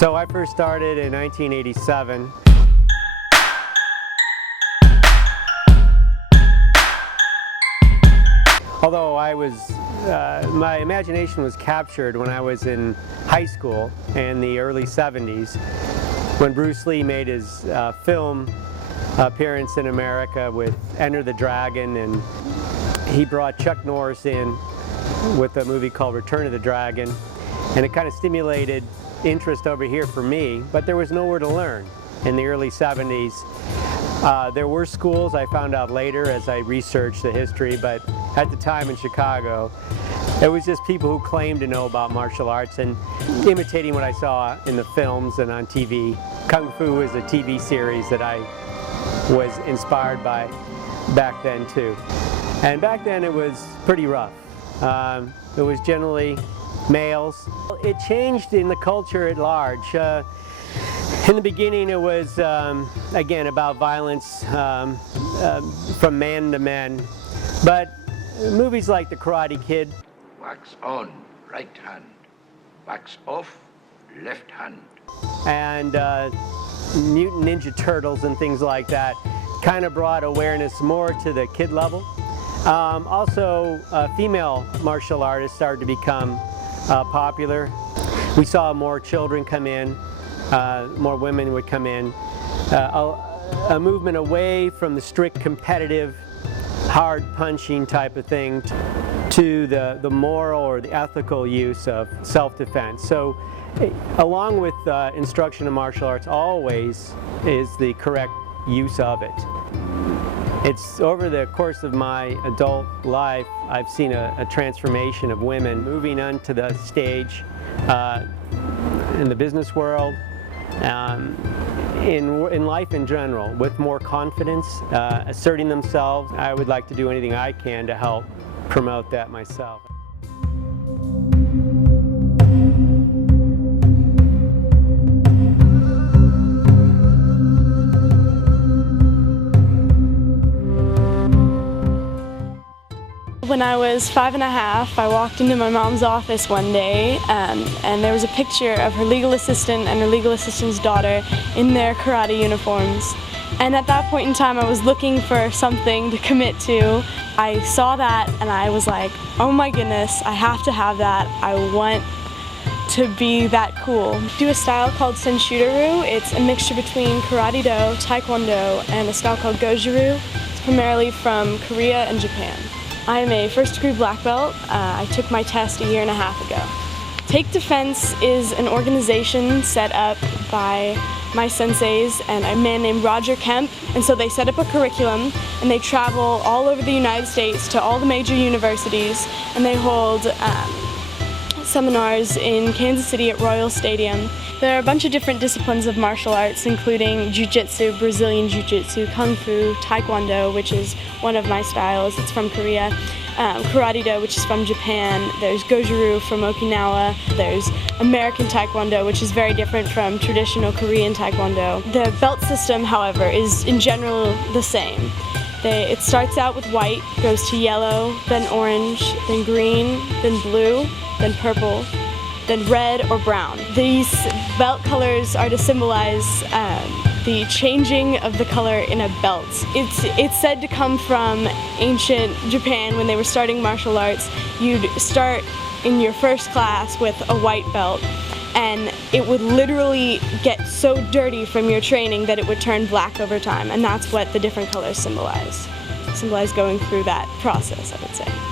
So I first started in 1987. Although my imagination was captured when I was in high school in the early 70s, when Bruce Lee made his film appearance in America with Enter the Dragon, and he brought Chuck Norris in with a movie called Return of the Dragon, and it kind of stimulated interest over here for me, but there was nowhere to learn in the early 70s. There were schools, I found out later as I researched the history, but at the time in Chicago, it was just people who claimed to know about martial arts and imitating what I saw in the films and on TV. Kung Fu is a TV series that I was inspired by back then too. And back then it was pretty rough. It was generally males. It changed in the culture at large. In the beginning it was, again, about violence from man to men. But movies like The Karate Kid. Wax on, right hand. Wax off, left hand. And Mutant Ninja Turtles and things like that kind of brought awareness more to the kid level. Also, female martial artists started to become popular. We saw more children come in, more women would come in. A movement away from the strict competitive, hard punching type of thing to the moral or the ethical use of self-defense. So along with instruction in martial arts always is the correct use of it. It's over the course of my adult life, I've seen a transformation of women moving onto the stage in the business world, in life in general, with more confidence, asserting themselves. I would like to do anything I can to help promote that myself. When I was 5 and a half, I walked into my mom's office one day and there was a picture of her legal assistant and her legal assistant's daughter in their karate uniforms. And at that point in time I was looking for something to commit to. I saw that and I was like, oh my goodness, I have to have that. I want to be that cool. I do a style called Senshutaro. It's a mixture between Karate-Do, Taekwondo, and a style called Goju-Ryu. It's primarily from Korea and Japan. I'm a first-degree black belt. I took my test a year and a half ago. Take Defense is an organization set up by my senseis and a man named Roger Kemp, and so they set up a curriculum and they travel all over the United States to all the major universities, and they hold seminars in Kansas City at Royal Stadium. There are a bunch of different disciplines of martial arts, including Jiu-Jitsu, Brazilian Jiu-Jitsu, Kung Fu, Taekwondo, which is one of my styles, it's from Korea, Karate-Do, which is from Japan, there's Goju-Ryu from Okinawa, there's American Taekwondo, which is very different from traditional Korean Taekwondo. The belt system, however, is in general the same. It starts out with white, goes to yellow, then orange, then green, then blue, then purple, then red or brown. These belt colors are to symbolize the changing of the color in a belt. It's said to come from ancient Japan when they were starting martial arts. You'd start in your first class with a white belt, and it would literally get so dirty from your training that it would turn black over time, and that's what the different colors symbolize. Symbolize going through that process, I would say.